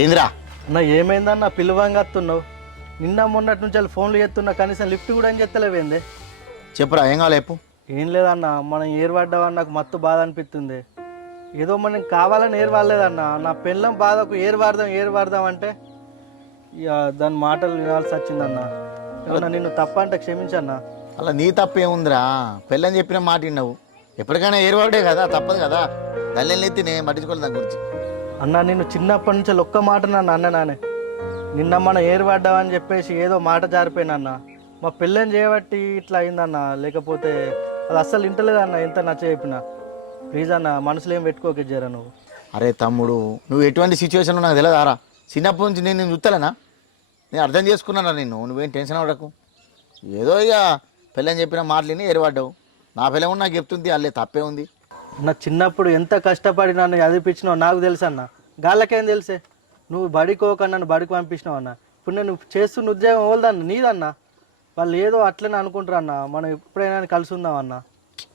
ఏందిరా? అన్న ఏమైందన్న పిలువంగా వస్తున్నావు? నిన్న మొన్నటి నుంచి వాళ్ళు ఫోన్లు చేస్తున్నా, కనీసం లిఫ్ట్ కూడా ఏం చేస్తలేవేంది? చెప్పురా, ఏం కావాలి చెప్పు. ఏం లేదన్న, మనం ఏర్పడ్డామని నాకు మత్తు బాధ అనిపిస్తుంది. ఏదో మనం కావాలని ఏర్వాలేదన్న. నా పెళ్ళం బాధకు ఏర్వాడదాం అంటే ఇక దాని మాటలు వినాల్సి వచ్చిందన్న. ఏమన్నా నిన్ను తప్ప అంటే క్షమించన్నా. అలా నీ తప్పేముందిరా? పెళ్ళని చెప్పిన మాట విన్నావు. ఎప్పటికైనా ఏర్వాడే కదా, తప్పదు కదా. దళ్ళని ఎత్తి నేను పట్టించుకోవాలి దాని గురించి. అన్న నిన్ను చిన్నప్పటి నుంచి ఒక్క మాట నన్ను అన్న నిన్న మనం ఏర్పడ్డామని చెప్పేసి ఏదో మాట జారిపోయినన్న. మా పెళ్ళని చేయబట్టి ఇట్లా అయిందన్న, లేకపోతే అది అస్సలు ఇంటలేదన్న. ఎంత నచ్చ చెప్పినా ప్లీజ్ అన్న, మనసులో ఏం పెట్టుకోక జరా నువ్వు. అరే తమ్ముడు, నువ్వు ఎటువంటి సిచ్యువేషన్లో నాకు తెలియదారా? చిన్నప్పటి నుంచి నేను చూస్తానా? నేను అర్థం చేసుకున్నానా నిన్ను? నువ్వేం టెన్షన్ అవ్వడకు. ఏదో ఇక పెళ్ళని చెప్పిన మాటలని ఏర్పడ్డావు. నా పిల్లము నాకు చెప్తుంది, అల్లే తప్పే ఉంది. నా చిన్నప్పుడు ఎంత కష్టపడి నన్ను చదివిపించినావు నాకు తెలుసు అన్న. గాళ్ళకేం తెలిసే? నువ్వు బడికోక నన్ను బడికి పంపించినావు అన్న. ఇప్పుడు నేను చేస్తున్న ఉద్యోగం ఎవరిదన్న? నీదన్న. వాళ్ళు ఏదో అట్లనే అనుకుంటారు అన్న. మనం ఎప్పుడైనా కలిసి ఉందామన్నా.